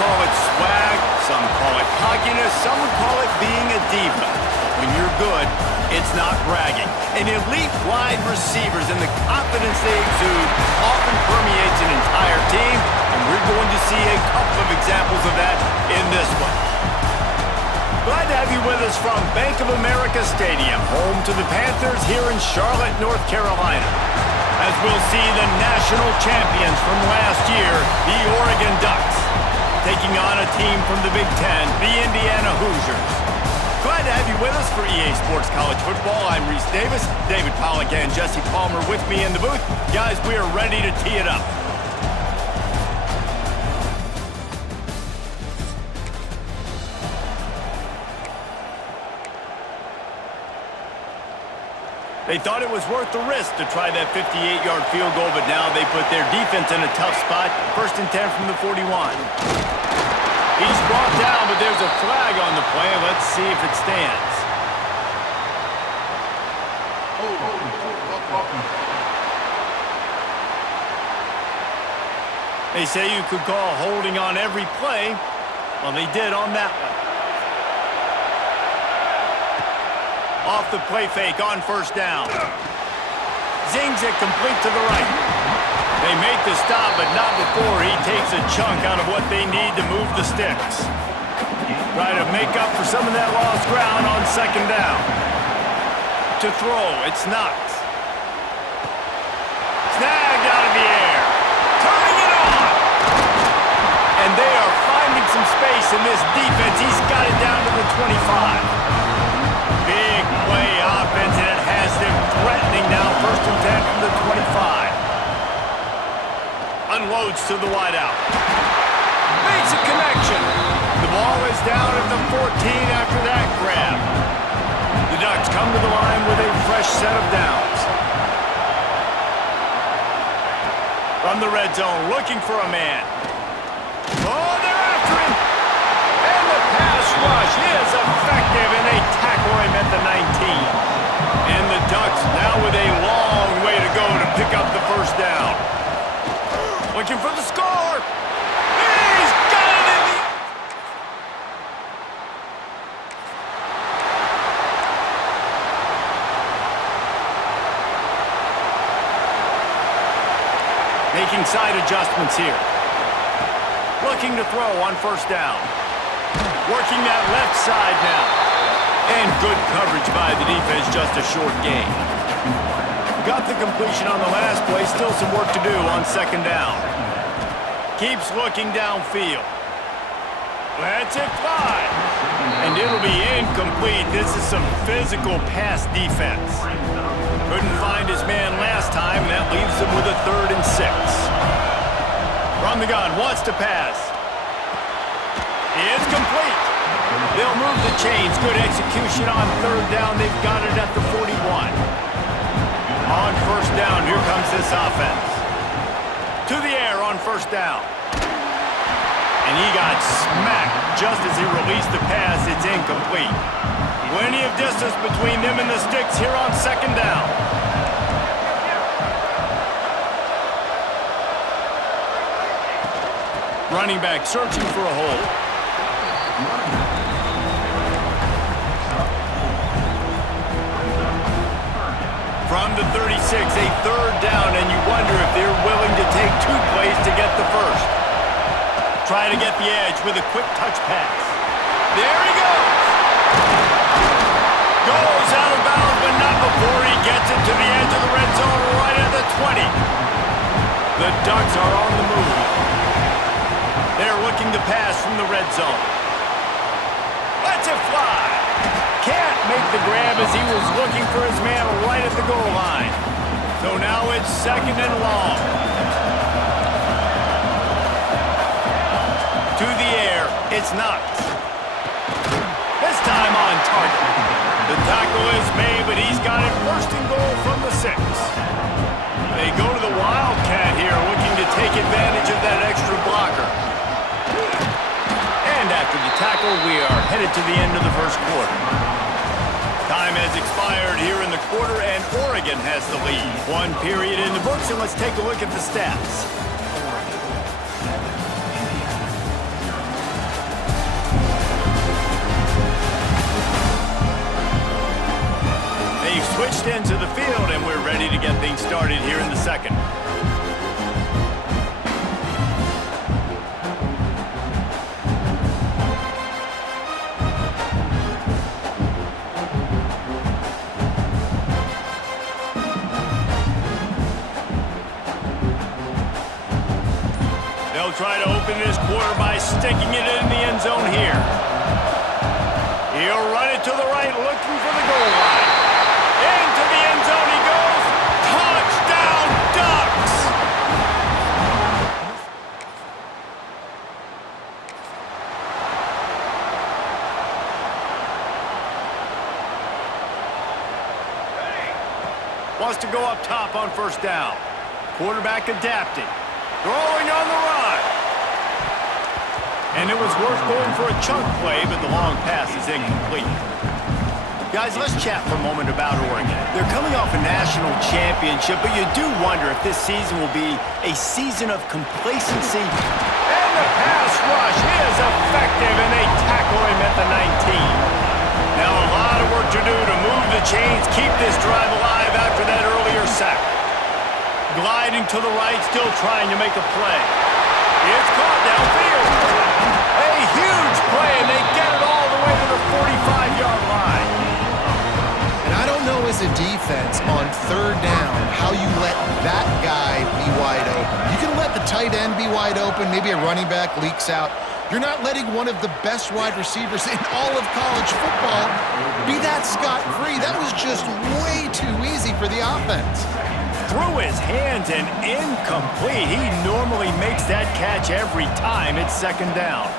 call it swag, some call it cockiness, some would call it being a diva. When you're good, it's not bragging. And elite wide receivers and the confidence they exude often permeates an entire team, and we're going to see a couple of examples of that in this one. Glad to have you with us from Bank of America Stadium, home to the Panthers here in Charlotte, North Carolina. As we'll see the national champions from last year, the Oregon Ducks, taking on a team from the Big Ten, the Indiana Hoosiers. Glad to have you with us for EA Sports College Football. I'm Reese Davis, David Pollack and Jesse Palmer with me in the booth. Guys, we are ready to tee it up. They thought it was worth the risk to try that 58-yard field goal, but now they put their defense in a tough spot. 1st and 10 from the 41. He's brought down, but there's a flag on the play. Let's see if it stands. They say you could call holding on every play. Well, they did on that one. Off the play fake on 1st down. Zings it complete to the right. They make the stop, but not before he takes a chunk out of what they need to move the sticks. Try to make up for some of that lost ground on 2nd down. To throw, it's Knox. Snagged out of the air. Turning it on. And they are finding some space in this defense. He's got it down to the 25. Big play offense, and it has them threatening now. 1st and 10 from the 25. Unloads to the wideout. Makes a connection. The ball is down at the 14 after that grab. The Ducks come to the line with a fresh set of downs. From the red zone, looking for a man. Oh, they're after him. And the pass rush is effective, and they tackle him at the 19. And the Ducks now with a long way to go to pick up the 1st down. Looking for the score. He's got it in the... Making side adjustments here. Looking to throw on 1st down. Working that left side now. And good coverage by the defense, just a short gain. Got the completion on the last play, still some work to do on 2nd down. Keeps looking downfield. Lets it fly. And it'll be incomplete. This is some physical pass defense. Couldn't find his man last time, and that leaves him with a 3rd and 6. From the gun, wants to pass. It's complete. They'll move the chains. Good execution on 3rd down. They've got it at the 41. On 1st down, here comes this offense. To the air on 1st down. And he got smacked just as he released the pass. It's incomplete. Plenty of distance between them and the sticks here on 2nd down. Running back searching for a hole. From the 36, a 3rd down, and you wonder if they're willing to take 2 plays to get the 1st. Try to get the edge with a quick touch pass. There he goes! Goes out of bounds, but not before he gets it to the edge of the red zone right at the 20. The Ducks are on the move. They're looking to pass from the red zone. Lets it fly. Can't make the grab as he was looking for his man right at the goal line. So now it's 2nd and long. To the air, it's Knox. This time on target. The tackle is made, but he's got it 1st and goal from the 6. They go to the Wildcat here, looking to take advantage of that extra blocker. And after the tackle, we are headed to the end of the 1st quarter. Time has expired here in the quarter, and Oregon has the lead. 1 period in the books, and let's take a look at the stats. switched ends of the field, and we're ready to get things started here in the second. They'll try to open this quarter by sticking it in the end zone here. He'll run it to the right, looking for the goal line. Into the end zone he goes. Touchdown, Ducks! Wants to go up top on first down. Quarterback adapting. Throwing on the run. And it was worth going for a chunk play, but the long pass is incomplete. Guys, let's chat for a moment about Oregon. They're coming off a national championship, but you do wonder if this season will be a season of complacency. And the pass rush is effective, and they tackle him at the 19. Now a lot of work to do to move the chains, keep this drive alive after that earlier sack. Gliding to the right, still trying to make a play. It's caught downfield. A huge play, and they get it all the way to the 45-yard line. And I don't know as a defense on third down how you let that guy be wide open. You can let the tight end be wide open, maybe a running back leaks out. You're not letting one of the best wide receivers in all of college football be that scot-free. That was just way too easy for the offense. Through his hands and incomplete. He normally makes that catch every time it's second down.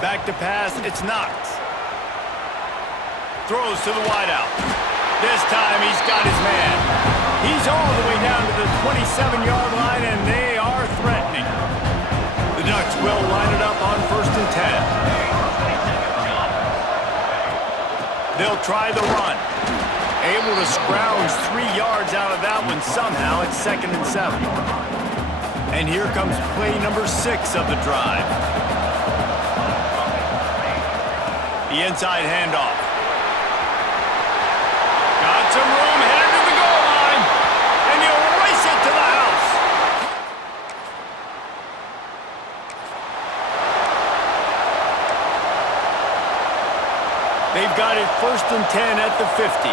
Back to pass, it's Knox. Throws to the wideout. This time he's got his man. He's all the way down to the 27-yard line, and they are threatening. The Ducks will line it up on 1st and 10. They'll try the run. Able to scrounge 3 yards out of that one somehow. It's 2nd and 7. And here comes play number 6 of the drive. The inside handoff. Got some room, headed to the goal line. And he'll race it to the house. They've got it 1st and 10 at the 50.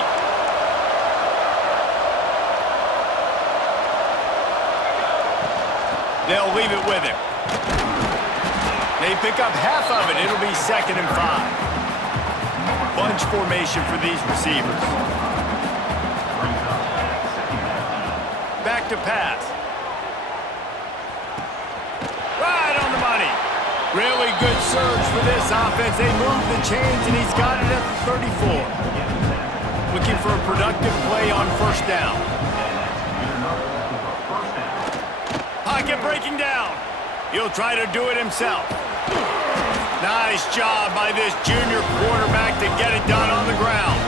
They'll leave it with him. They pick up half of it. It'll be 2nd and 5. Bunch formation for these receivers. Back to pass. Right on the money. Really good surge for this offense. They move the chains, and he's got it at the 34. Looking for a productive play on first down. Pocket breaking down. He'll try to do it himself. Nice job by this junior quarterback to get it done on the ground.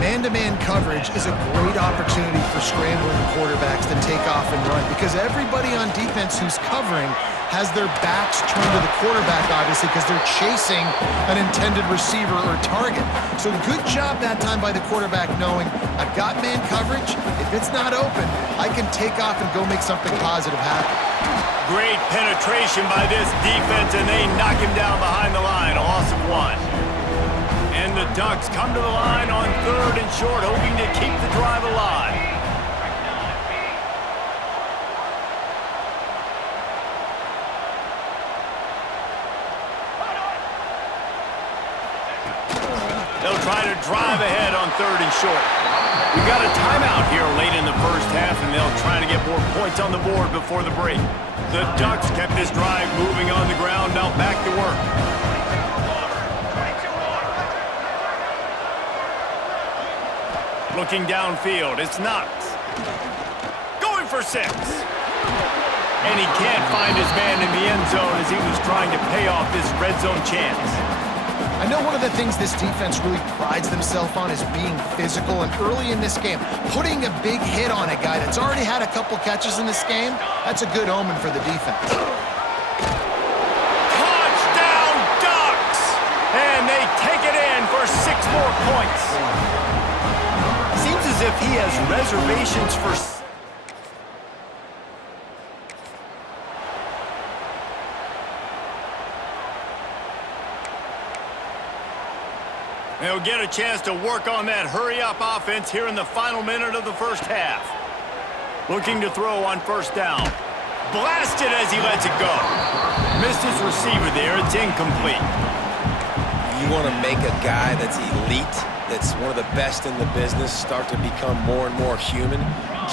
Man-to-man coverage is a great opportunity for scrambling quarterbacks to take off and run because everybody on defense who's covering has their backs turned to the quarterback, obviously, because they're chasing an intended receiver or target. So good job that time by the quarterback knowing, I've got man coverage. If it's not open, I can take off and go make something positive happen. Great penetration by this defense, and they knock him down behind the line, a loss of 1. And the Ducks come to the line on 3rd and short, hoping to keep the drive alive. They'll try to drive ahead on 3rd and short. We've got a timeout here late in the first half, and they'll try to get more points on the board before the break. The Ducks kept this drive moving on the ground, now back to work. Looking downfield, it's Knox. Going for 6. And he can't find his man in the end zone as he was trying to pay off this red zone chance. I know one of the things this defense really prides themselves on is being physical, and early in this game, putting a big hit on a guy that's already had a couple catches in this game, that's a good omen for the defense. Touchdown, Ducks! And they take it in for 6 more points. Seems as if he has reservations for... They'll get a chance to work on that hurry-up offense here in the final minute of the first half. Looking to throw on first down. Blasted as he lets it go. Missed his receiver there. It's incomplete. You want to make a guy that's elite, that's one of the best in the business, start to become more and more human.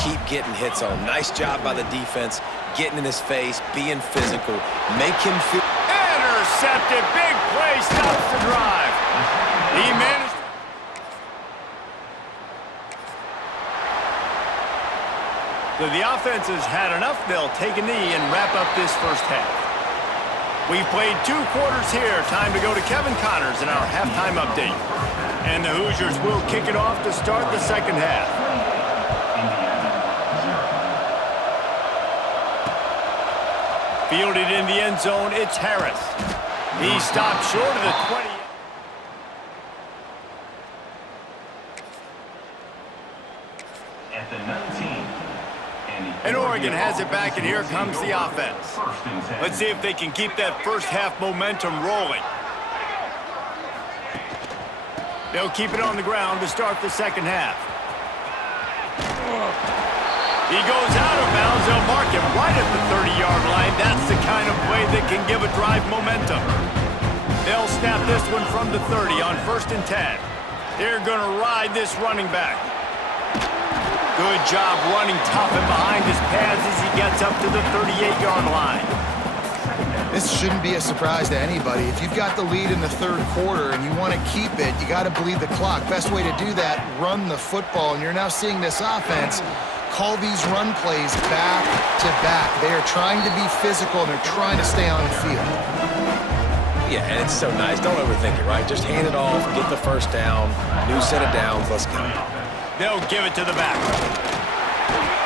Keep getting hits on him. Nice job by the defense, getting in his face, being physical. Make him feel... Intercepted. Big play. Stops the drive. He managed... So the offense has had enough. They'll take a knee and wrap up this first half. We've played 2 quarters here. Time to go to Kevin Connors in our halftime update. And the Hoosiers will kick it off to start the second half. Fielded in the end zone, it's Harris. He stopped short of the 20. At the 19. And Oregon has it back, and here comes the offense. Let's see if they can keep that first half momentum rolling. They'll keep it on the ground to start the second half. He goes out of bounds. They'll mark him right at the 30-yard line. That's the kind of play that can give a drive momentum. They'll snap this one from the 30 on 1st and 10. They're going to ride this running back. Good job running tough and behind his pads as he gets up to the 38-yard line. This shouldn't be a surprise to anybody. If you've got the lead in the third quarter and you want to keep it, you got to bleed the clock. Best way to do that, run the football. And you're now seeing this offense call these run plays back to back. They are trying to be physical, and they're trying to stay on the field. Yeah, and it's so nice. Don't overthink it, right? Just hand it off, get the first down, new set of downs, let's go. They'll give it to the back.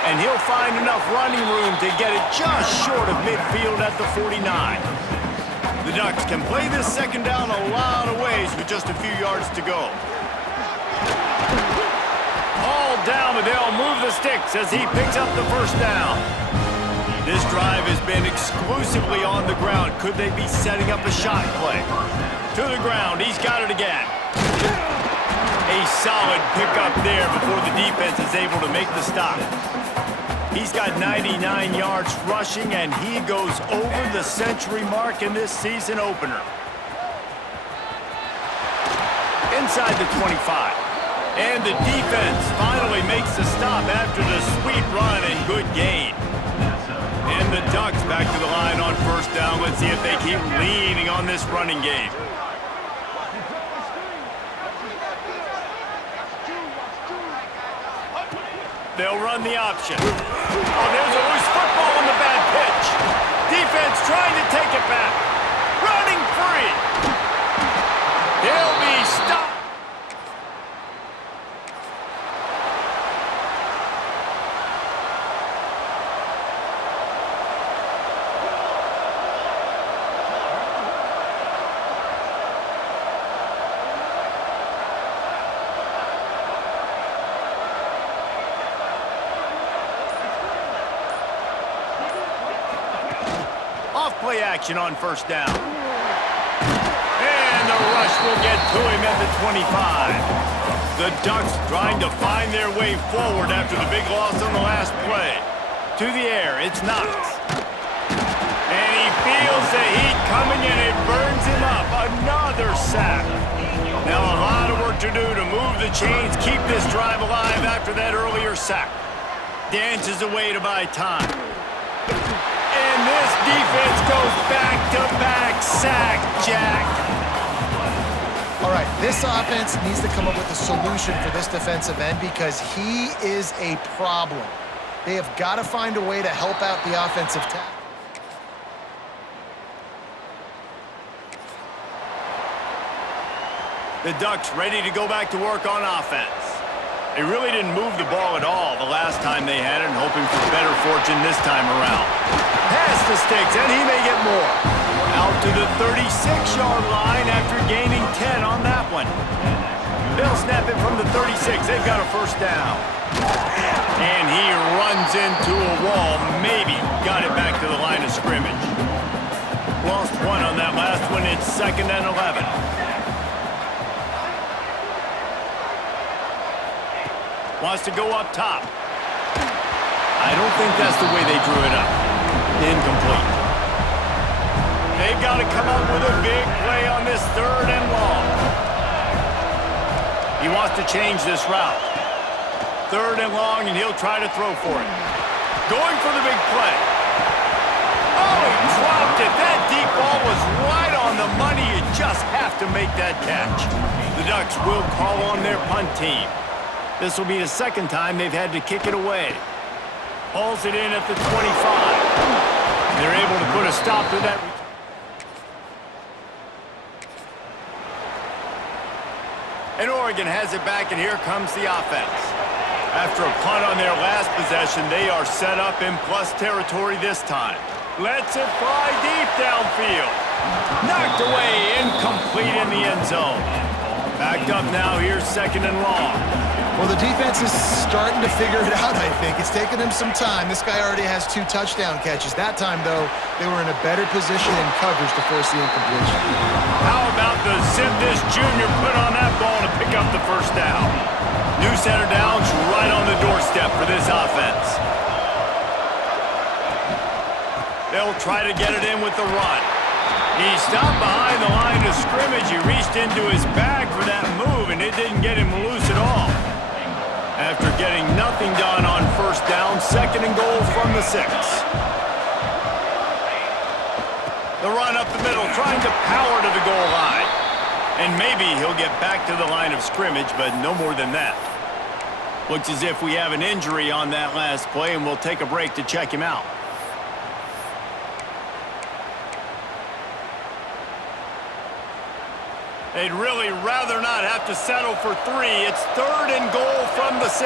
And he'll find enough running room to get it just short of midfield at the 49. The Ducks can play this second down a lot of ways with just a few yards to go. All down, and they'll move the sticks as he picks up the first down. This drive has been exclusively on the ground. Could they be setting up a shot play? To the ground, he's got it again. A solid pickup there before the defense is able to make the stop. He's got 99 yards rushing, and he goes over the century mark in this season opener. Inside the 25. And the defense finally makes the stop after the sweet run and good gain. And the Ducks back to the line on first down. Let's see if they keep leaning on this running game. They'll run the option. Oh, there's a loose football on the bad pitch. Defense trying to take it back. Running free. He'll be stopped. Play action on first down. And the rush will get to him at the 25. The Ducks trying to find their way forward after the big loss on the last play. To the air, it's Knox. And he feels the heat coming and it burns him up. Another sack. Now a lot of work to do to move the chains, keep this drive alive after that earlier sack. Dances away to buy time. And this defense goes back-to-back sack, Jack. All right, this offense needs to come up with a solution for this defensive end because he is a problem. They have got to find a way to help out the offensive tackle. The Ducks ready to go back to work on offense. They really didn't move the ball at all the last time they had it, and hoping for better fortune this time around. Pass the sticks, and he may get more. Out to the 36-yard line after gaining 10 on that one. They'll snap it from the 36. They've got a first down. And he runs into a wall. Maybe got it back to the line of scrimmage. Lost one on that last one. It's 2nd and 11. Wants to go up top. I don't think that's the way they drew it up. Incomplete. They've got to come up with a big play on this 3rd and long. He wants to change this route. 3rd and long, and he'll try to throw for it. Going for the big play. Oh, he dropped it. That deep ball was right on the money. You just have to make that catch. The Ducks will call on their punt team. This will be the 2nd time they've had to kick it away. Hauls it in at the 25. They're able to put a stop to that. And Oregon has it back, and here comes the offense. After a punt on their last possession, they are set up in plus territory this time. Lets it fly deep downfield. Knocked away, incomplete in the end zone. Backed up now, here's 2nd and long. Well, the defense is starting to figure it out, I think. It's taken him some time. This guy already has 2 touchdown catches. That time, though, they were in a better position in coverage to force the incompletion. How about the zip this junior put on that ball to pick up the first down? New center downs right on the doorstep for this offense. They'll try to get it in with the run. He stopped behind the line of scrimmage. He reached into his bag for that move, and it didn't get him loose at all. After getting nothing done on first down, 2nd and goal from the 6. The run up the middle, trying to power to the goal line. And maybe he'll get back to the line of scrimmage, but no more than that. Looks as if we have an injury on that last play, and we'll take a break to check him out. They'd really rather not have to settle for 3. It's 3rd and goal from the 6.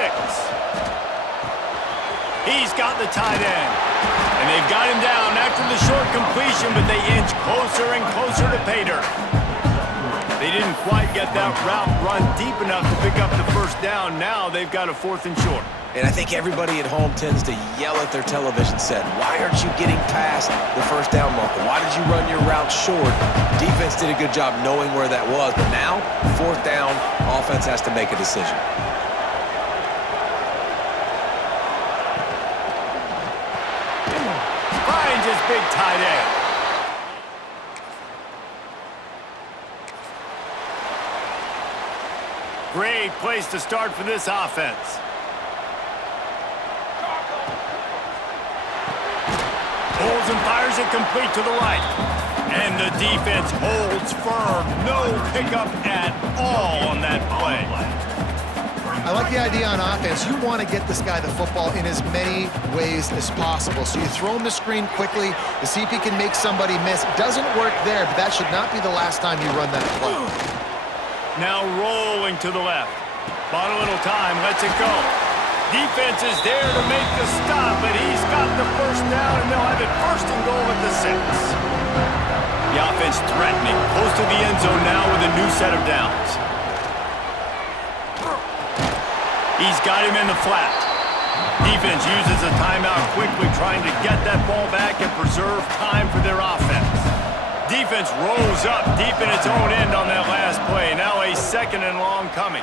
He's got the tight end. And they've got him down after the short completion, but they inch closer and closer to pay dirt. They didn't quite get that route run deep enough to pick up the first down. Now they've got a 4th and short. And I think everybody at home tends to yell at their television set, why aren't you getting past the first down marker? Why did you run your route short? Defense did a good job knowing where that was, but now, 4th down, offense has to make a decision. Finds his big tight end. Great place to start for this offense. Holds and fires it complete to the right. And the defense holds firm. No pickup at all on that play. I like the idea on offense. You want to get this guy the football in as many ways as possible. So you throw him the screen quickly to see if he can make somebody miss. It doesn't work there, but that should not be the last time you run that play. Now rolling to the left. Bought a little time, lets it go. Defense is there to make the stop, but he's got the first down, and they'll have it 1st and goal at the 6. The offense threatening, close to the end zone now with a new set of downs. He's got him in the flat. Defense uses a timeout quickly, trying to get that ball back and preserve time for their offense. Defense rolls up deep in its own end on that last play. Now a 2nd and long coming.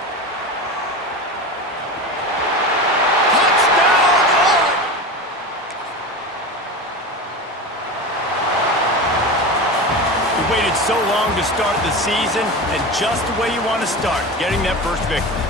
Waited so long to start the season, and just the way you want to start, getting that first victory.